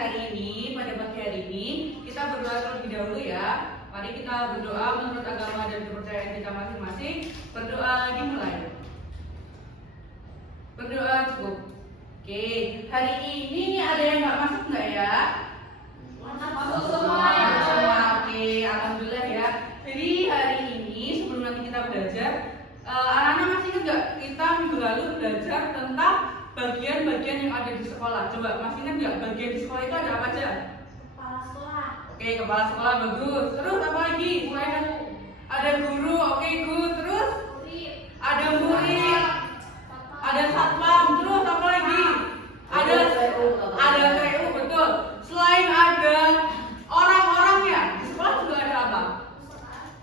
hari ini, pada pagi hari ini, kita berdoa terlebih dahulu ya. Mari kita berdoa menurut agama dan kepercayaan kita masing-masing. Berdoa dimulai. Berdoa cukup. Oke, hari ini ada yang nggak masuk nggak ya? Masuk semua. Oke, alhamdulillah ya. Jadi hari ini sebelum nanti kita belajar, anak-anak masih ingat nggak kita minggu lalu belajar tentang bagian-bagian yang ada di sekolah? Coba masih ingat nggak bagian di sekolah itu ada apa aja? Kepala sekolah. Oke, kepala sekolah bagus. Terus apa lagi? Selain ada guru, oke good. Terus ada murid, ada satpam. Terus apa lagi? Ada TU, betul. Selain ada orang-orangnya, di sekolah juga ada apa?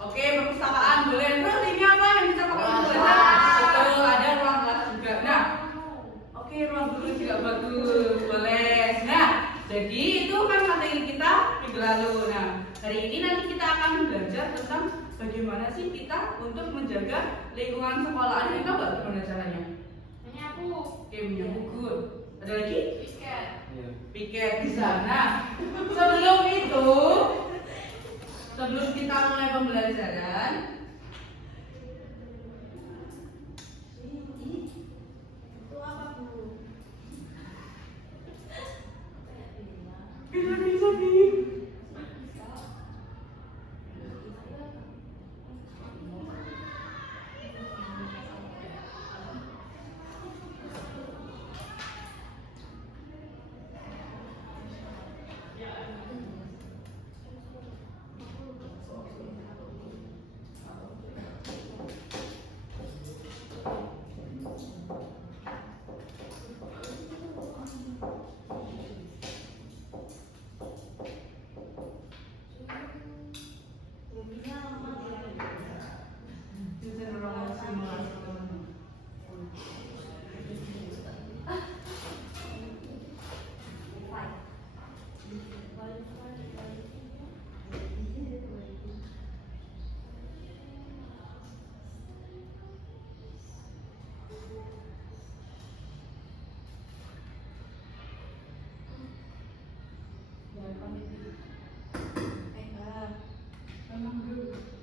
Oke, perpustakaan boleh. Terus ini apa yang kita pakai untuk belajar? Betul, ada ruang kelas juga. Nah, oke, ruang guru juga bagus, boleh. Nah, jadi itu kan materi kita minggu lalu. Nah, hari ini nanti kita akan belajar tentang bagaimana sih kita untuk menjaga lingkungan sekolah. Ada yang tahu nggak gimana caranya? Menyapu. Oke, menyapu good. Ada lagi? Piket. Piket di sana. Sebelum itu, sebelum kita mulai pembelajaran, Itu apa, Bu?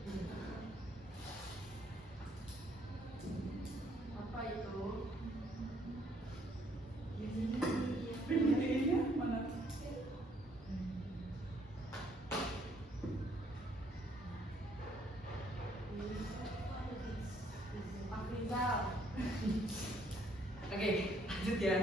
bisa. Apa itu? BDI-nya mana? Oke, lanjut ya.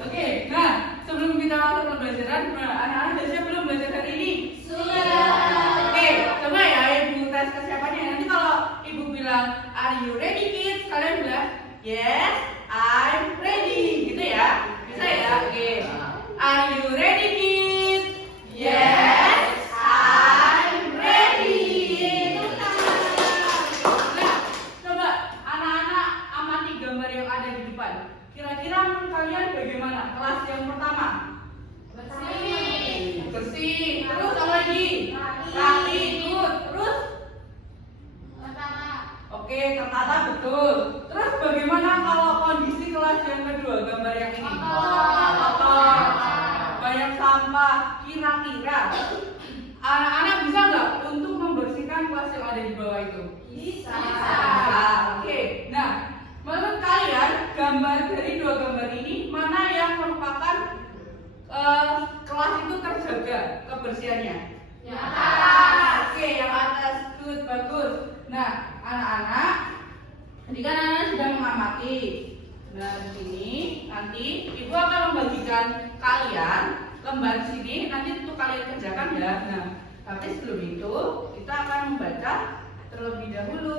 Oke, nah sebelum kita masuk pembelajaran, anak-anak udah siap belum belajar hari ini? Sudah. Oke, coba ya ibu tes kesiapannya. Nanti kalau ibu bilang, are you ready kids? Kalian bilang, yes, I'm ready. Gitu ya? Bisa ya? Oke. Are you ready kids? Yes, I'm ready. Nah, coba anak-anak amati gambar yang ada di depan. Kira-kira menurut kalian bagaimana? Kelas yang pertama? Bersih. Bersih. Terus apa lagi? Rapi. Good. Terus? Tertata. Oke, tertata betul. Terus bagaimana kalau kondisi kelas yang kedua? Gambar yang ini. Kotor. Banyak sampah. Kira-kira anak-anak bisa nggak untuk membersihkan kelas yang ada di bawah itu? Bisa. Oke. Nah, menurut kalian gambar dari dua gambar ini mana yang merupakan kelas itu terjaga kebersihannya? Yang atas. Oke, yang atas good, bagus. Nah, anak-anak, tadi kan anak-anak sudah mengamati. Nah, di sini nanti ibu akan membagikan kalian lembar di sini nanti untuk kalian kerjakan ya. Nah, tapi sebelum itu kita akan membaca terlebih dahulu.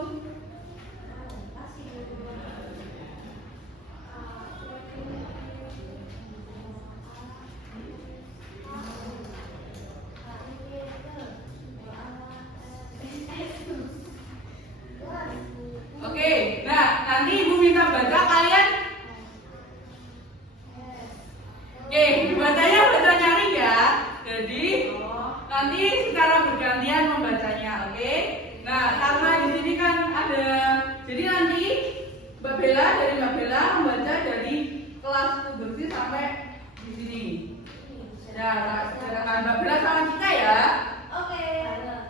Oke, nah nanti ibu minta baca kalian. Oke, dibacanya baca nyaring ya. Jadi nanti secara bergantian membacanya, oke? Nah, karena di sini kan ada Ya, silakan Mbak Bella sama Cika ya. Oke.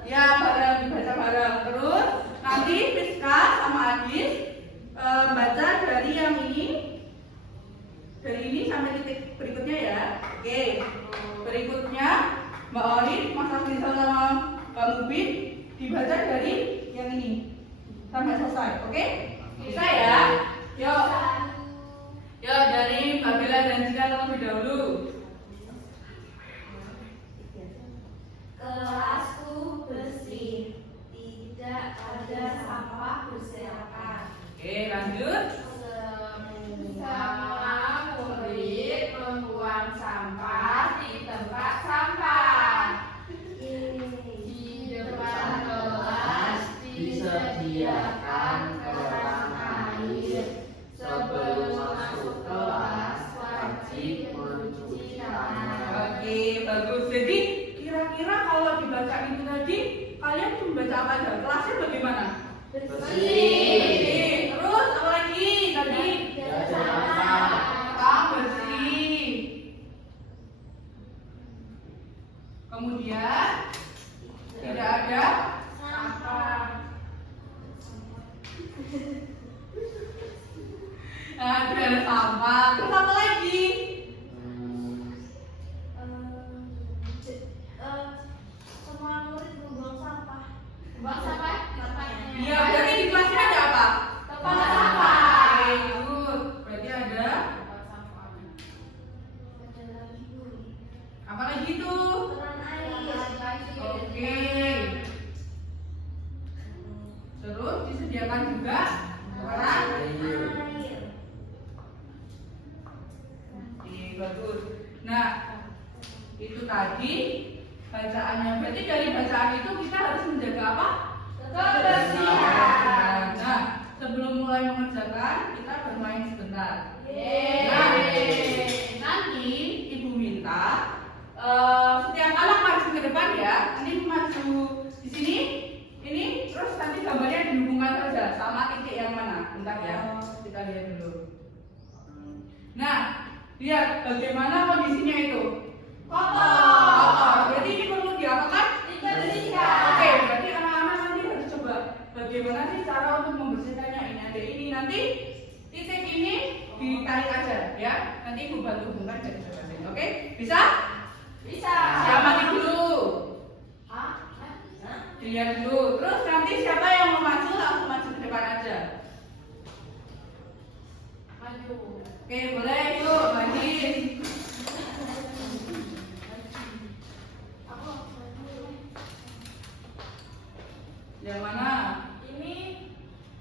Ya, bareng dibaca bareng. Terus nanti Rizka sama Adis baca dari yang ini. Dari ini sampai titik berikutnya ya. Oke. Berikutnya Mbak Oli, Mas Afrizal sama Mbak Mubin dibaca dari yang ini sampai selesai. Oke? Bisa ya? Yuk. Yuk dari Mbak Bella dan Cika terlebih dahulu. Kelasku bersih, tidak ada sampah berserakan. Oke, lanjut. Semua murid membuang sampah di tempat sampah. Di depan kelas disediakan keran air. Sebelum masuk kelas wajib mencuci tangan. Oke, bagus. Jadi kira-kira kalau dibaca itu tadi, kalian membaca apa aja? Kelasnya bagaimana? Bersih. Terus apa lagi tadi? Bersih. Kemudian tidak ada Sampah. tidak ada sampah. Terus apa lagi? Semua murid membuang sampah. Buang sampah? Iya, berarti di kelasnya ada apa? Tempat sampah. Oke, good. Berarti ada apa lagi tuh? Keran air. Oke. Terus disediakan juga keran Air. Oke, bagus. Nah, itu tadi bacaannya. Berarti dari bacaan itu kita harus menjaga apa? Kebersihan. Nah, sebelum mulai mengerjakan, kita bermain sebentar. Yeay. Nah, nanti Ibu minta setiap anak maju ke depan ya. Nanti maju di sini, ini, terus nanti gambarnya dihubungkan saja sama titik yang mana. Bentar ya, kita lihat dulu. Nah, lihat bagaimana kondisinya itu. Kotor. Berarti ini perlu diapakan? Dibersihkan. Oke, berarti anak-anak nanti harus coba bagaimana sih cara untuk membersihkannya. Ini ada ini, nanti titik ini ditarik aja ya. Nanti Ibu bantu hubungkan dari sebelah sini. Oke, bisa? Bisa. Siapa mati dulu? Hah? Dilihat dulu. Terus nanti siapa yang mau maju langsung maju ke depan aja. Maju. Oke, boleh yuk, maju. Aku maju. Yang mana? Ini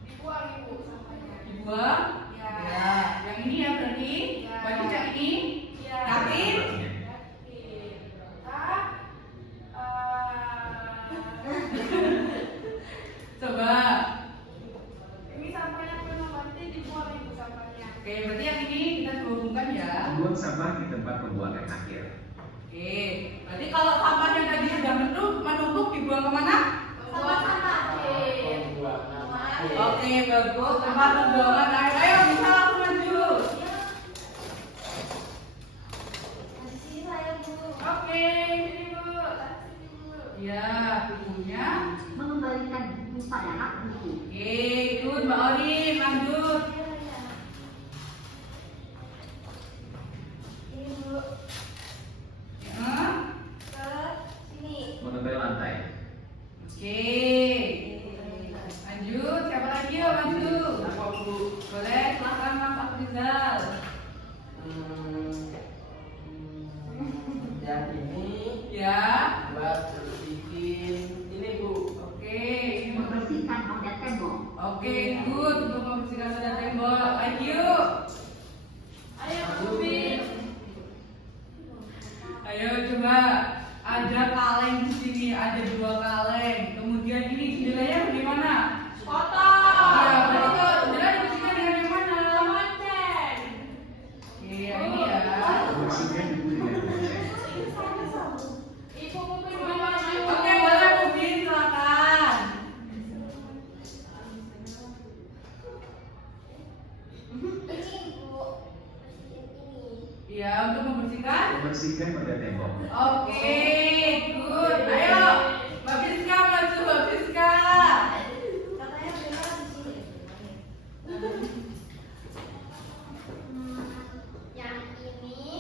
dibuang Ibu sampahnya. Dibuang? Ya. Ya. Yang ini ya berarti. Ya. Baju yang ini. Ya. Yakin? Coba. Ini sampahnya penuh, nanti dibuang Ibu sampahnya. Oke, berarti yang ini kita coba hubungkan ya. Buang sampah di tempat pembuangan akhir. Oke, berarti kalau sampah yang tadi sudah menumpuk dibuang kemana? Tempat sampah. Oke, bagus. Tempat pembuangan air. Ayo bisa langsung maju. Kasih saya Bu. Oke. Ini Bu. Kasih Bu. Ya, bukunya. Mengembalikan buku pada rak buku. Oke, ikut Mbak Oli, lanjut. Iya, iya. Ini Bu. Hah? Ke sini. Mengepel lantai. Oke. Lanjut, siapa lagi yuk maju? Boleh, silakan Mas Afrizal. Yang ini Ya. buat berbikin ini Bu. Oke, ini Membersihkan roda tembok. Oke, good untuk membersihkan roda tembok. Ayo. Ayo Bubin. Ayo coba. Ada kaleng di sini, ada 2 kaleng. Kemudian ini jendelanya bagaimana? Kotor. Ya, berarti kalau jendela dibersihkan dengan yang mana? Monceng. Oke, ini ya. Bersihkan buku dengan kucing. Ibu Bubin bagaimana? Oke, boleh Bubin, silakan. Ini Bu. Ya, untuk membersihkan. Membersihkan roda tembok. Oke, good. Ayo, Mbak Fiska maju, Mbak Fiska. Katanya benar di sini. Yang ini.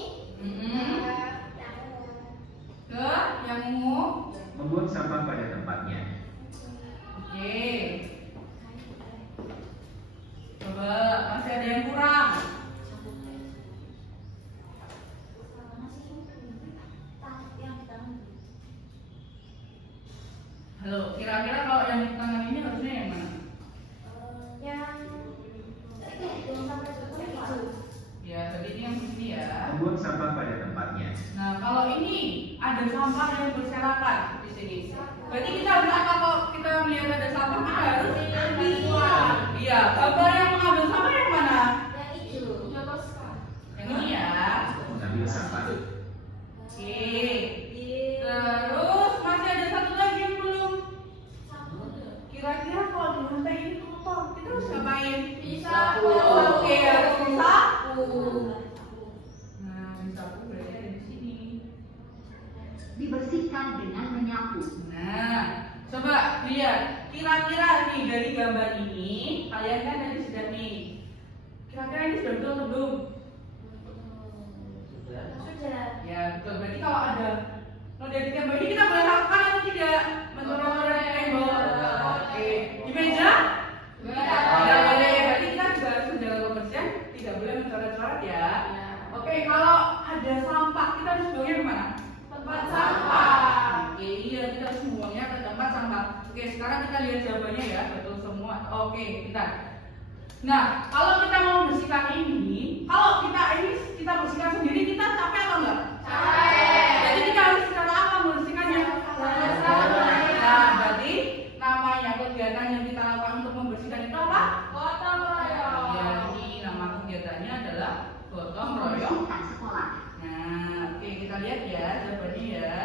Yang Ke yang ungu. Membuang sampah pada tempatnya. Oke. Coba masih ada yang kurang. Halo, kira-kira kalau yang di tangan ini harusnya yang mana? yang itu sampai itu. Ya, tadi ini yang di sini ya. Membuang sampah pada tempatnya. Nah, kalau ini ada sampah yang berserakan di sini. Berarti kita harus apa kok kita melihat ada sampah kita harus buang. Iya, gambar yang mengambil sampah yang mana? Yang itu. Yang ini ya. Mengambil sampah. Oke. Terus masih ada satu lagi yang belum. Kira-kira kalau di lantai ini kotor, kita harus ngapain? Disapu. Oke, harus disapu. Nah, disapu berarti ada di sini. Dibersihkan dengan menyapu. Nah, coba lihat. Kira-kira nih dari gambar ini, kalian kan tadi sudah nih. Kira-kira ini sudah betul atau belum? Sudah. Sudah. Ya, betul. Berarti kalau ada dari gambar ini kita boleh lakukan atau tidak? Mencoret tembok. Oke. Di meja? Tidak boleh. Berarti kita juga harus menjaga kebersihan. Tidak boleh mencoret-coret ya. Oke, kalau ada sampah kita harus buangnya kemana? Tempat sampah. Oke, iya kita harus membuangnya ke tempat sampah. Oke, sekarang kita lihat jawabannya ya, betul semua. Oke, kita. Nah, kalau kita mau bersihkan ini, kalau kita bersihkan sendiri, kita capek atau enggak? Capek. Jadi kita harus cara apa membersihkannya? Nah, berarti namanya kegiatan yang kita lakukan untuk membersihkan itu apa? Gotong royong. Ya, ini nama kegiatannya adalah gotong royong. Membersihkan sekolah. Nah, oke kita lihat ya jawabannya ya.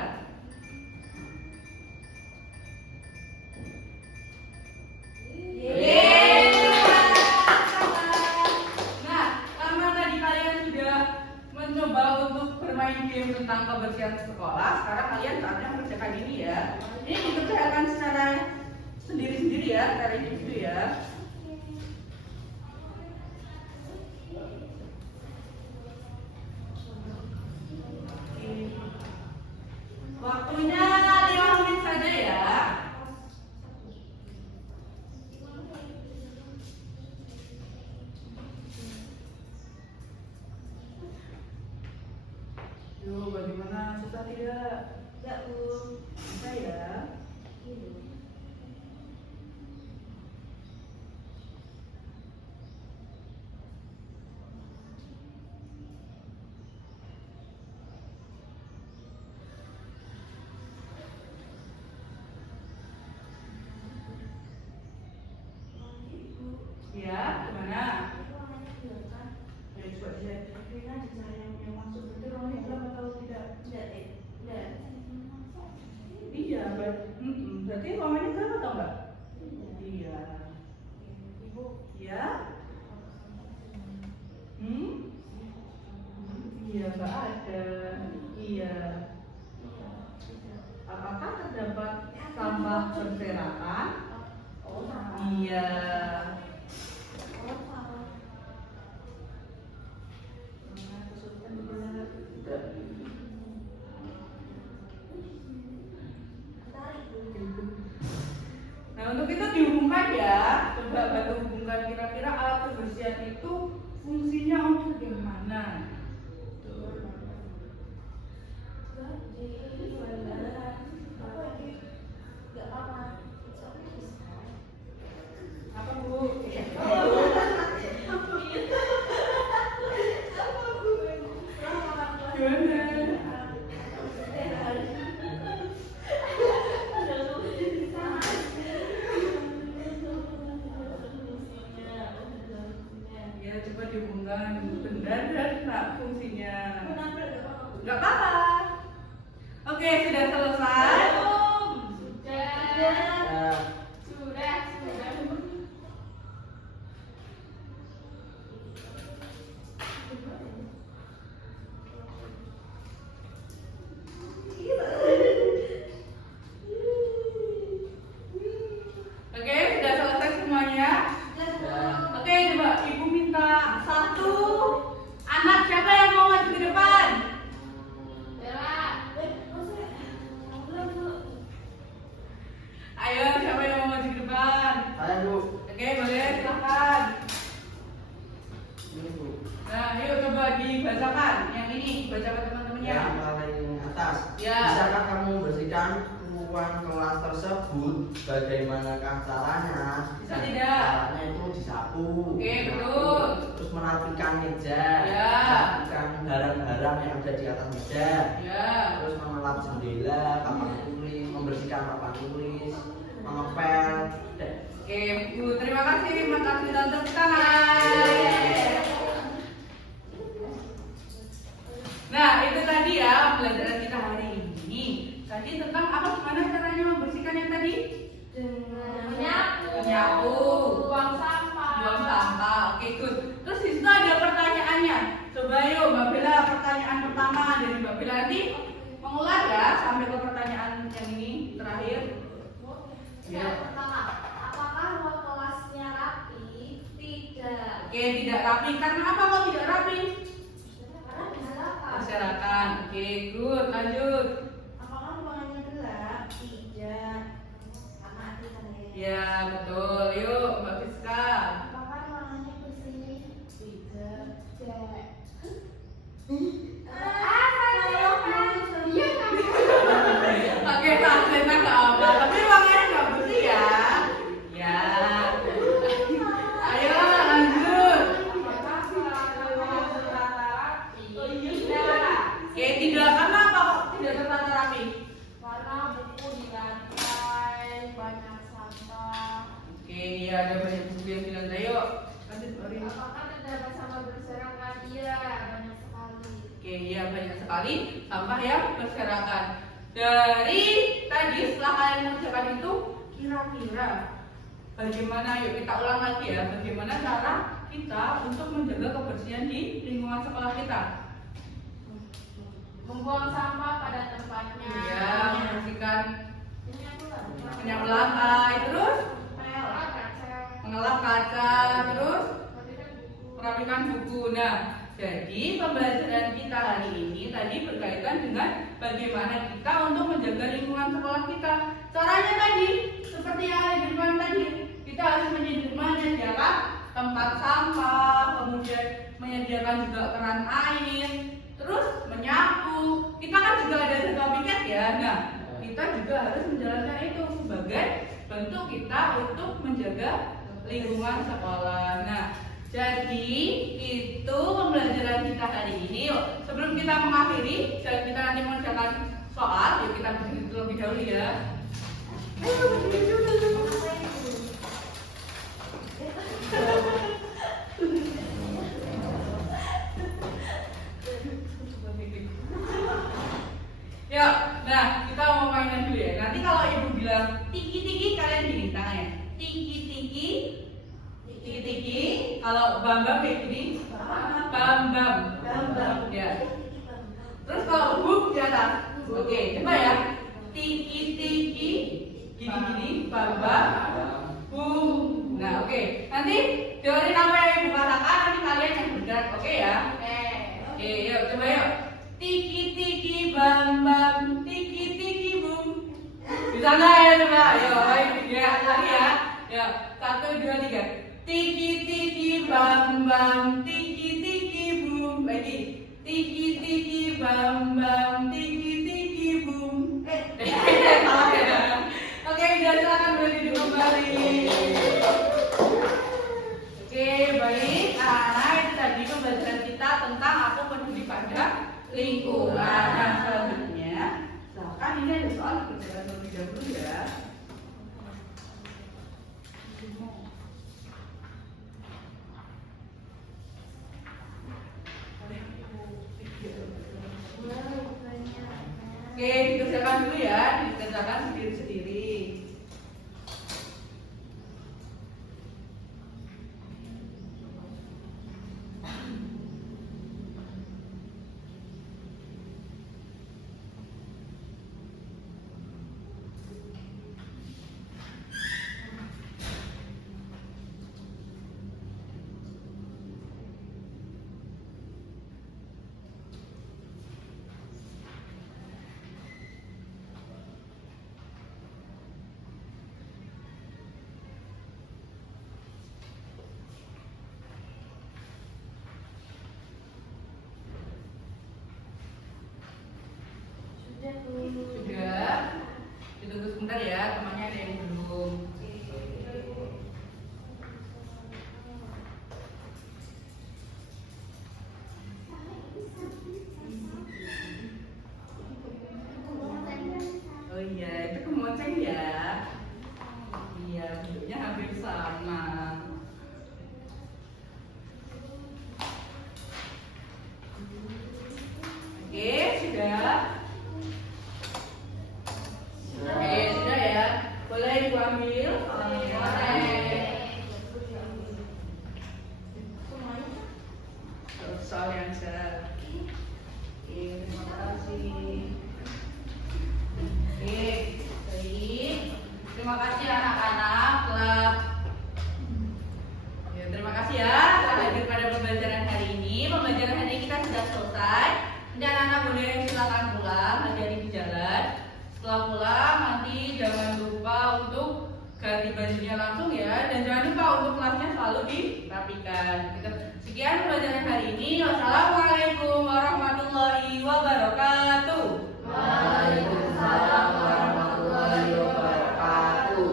Nah, karena tadi kalian sudah mencoba untuk bermain game tentang kebersihan sekolah, sekarang kalian saatnya mengerjakan ini ya. Ini dikerjakan secara sendiri-sendiri ya, secara individu ya. Waktunya 5 menit saja ya. Yuk, bagaimana? Susah tidak? Enggak, Bu. Bisa ya? Ya, gimana? Ya, coba lihat. Kira-kira ada cahaya yang masuk berarti ruangnya gelap atau tidak? Enggak. Iya, berarti ruangannya gelap atau enggak? Iya. Ibu. Ya? Iya, enggak ada. Iya. Apakah terdapat sampah berserakan? Iya. Kesulitan juga. Nah, untuk itu dihubungkan ya. Coba bantu hubungkan kira-kira alat kebersihan itu fungsinya untuk yang mana? Apa Bu? Gimana? Ya coba dihubungkan benar dan tak fungsinya. Nggak apa-apa. Oke, sudah selesai. Sudah. baca ke teman-temannya. Yang paling atas. Ya. Bisakah kamu membersihkan ruang kelas tersebut? Bagaimanakah caranya? Bisa Nah, tidak? Caranya itu disapu. Oke, Menyapu. betul. Terus merapikan meja. Ya. Merapikan barang-barang yang ada di atas meja. Ya. Terus mengelap jendela, papan tulis, membersihkan papan tulis, mengepel. Oke, Bu. Terima kasih. Makasih dan tepuk tangan. Nah, itu tadi ya pelajaran kita hari ini. Tadi tentang apa gimana caranya membersihkan yang tadi? Menyapu. Buang sampah. Buang sampah. Oke, good. Terus di situ ada pertanyaannya. Coba yuk Mbak Bella, pertanyaan pertama dari Mbak Bella nanti mengulang ya sampai ke pertanyaan yang ini terakhir. Yang pertama, apakah ruang kelasnya rapi? Tidak. Oke, tidak rapi. Karena apa kok tidak rapi? Karena berserakan. Berserakan. Oke, good. Lanjut. Apakah ruangannya gelap? Tidak. Karena tidak. Ya, betul. Yuk, Mbak Fiska. Apakah ruangannya bersih? Tidak. Tidak. Oke, translate nggak apa. Tapi ruangannya nggak bersih ya. Ya. Ayo lanjut. Oke, tidak. Karena apa kok tidak tertata rapi? Karena buku di lantai, banyak sampah. Oke, ya ada banyak buku yang di lantai. Yuk, lanjut Orin. Apakah terdapat sampah berserakan? Iya, banyak sekali. Oke, iya banyak sekali sampah yang berserakan. Dari tadi setelah kalian mengerjakan itu, kira-kira bagaimana? Yuk kita ulang lagi ya. Bagaimana cara kita untuk menjaga kebersihan di lingkungan sekolah kita? Membuang sampah pada tempatnya. Ya, membersihkan, Menyapu menyapu lantai, terus kaca. mengelap kaca, terus Merapikan buku. merapikan buku. Nah, jadi pembelajaran kita hari ini tadi berkaitan dengan bagaimana kita untuk menjaga lingkungan sekolah kita. Caranya tadi seperti yang ada di depan tadi, kita harus menyediakan tempat sampah, kemudian menyediakan juga keran air, terus menyapu. Kita kan juga ada jadwal piket ya. Nah, kita juga harus menjalankan itu sebagai bentuk kita untuk menjaga lingkungan sekolah. Nah, jadi itu pembelajaran kita hari ini. Yuk, sebelum kita mengakhiri dan kita nanti mengerjakan soal, yuk kita berdiri terlebih dahulu ya. Ayo berdiri dulu. Ya, nah kita mau mainan dulu ya. Nanti kalau ibu bilang tiki-tiki kalian gini tangannya. Tiki-tiki. Tiki-tiki. Kalau bam-bam kayak gini. Bam-bam. Bam-bam. Ya. Terus kalau bum di atas. Oke, coba ya. Tiki-tiki. Gini-gini. Bam-bam. Bum. Nah, oke. Nanti dengerin apa yang ibu katakan. Nanti kalian yang bergerak. Oke ya. Oke, yuk coba yuk. Tiki tiki bam bam, tiki tiki bum. Bisa nggak ya coba? Ayo, ya lagi ya. Ya, 1, 2, 3. Tiki tiki bam bam, tiki tiki bum. Lagi. Tiki tiki bam bam, tiki tiki bum. Salah ya. Oke, udah silakan boleh duduk kembali. Oke, baik. Nah, itu tadi pembelajaran kita tentang aku peduli pada lingkungan. Nah, selanjutnya, silakan ini ada soal dikerjakan terlebih dahulu ya. Oke, dikerjakan dulu ya, dikerjakan sendiri-sendiri. Sudah. Ditunggu sebentar ya, temannya ada yang belum. Oh iya, itu kemoceng ya. Iya, bentuknya hampir sama. Oke, sudah. Oke, sudah ya. Boleh Ibu ambil? Soal yang saya. Oke, terima kasih. Oke, baik. Terima kasih anak-anak telah ya, terima kasih ya telah hadir pada pembelajaran hari ini. Pembelajaran hari ini kita sudah selesai. Nanti anak-anak boleh silakan pulang, hati-hati di jalan. Setelah pulang nanti jangan lupa untuk ganti bajunya langsung ya, dan jangan lupa untuk kelasnya selalu dirapikan. Gitu. Sekian pembelajaran hari ini. Wassalamualaikum warahmatullahi wabarakatuh. Waalaikumsalam warahmatullahi wabarakatuh.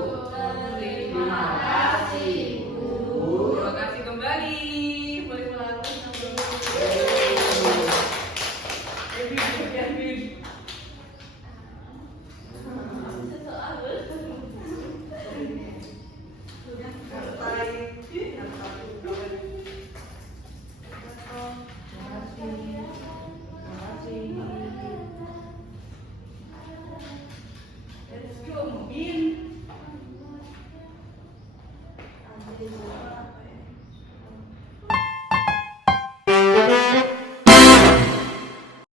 Terima kasih, Bu. Terima kasih kembali. Boleh pulang. Edwin.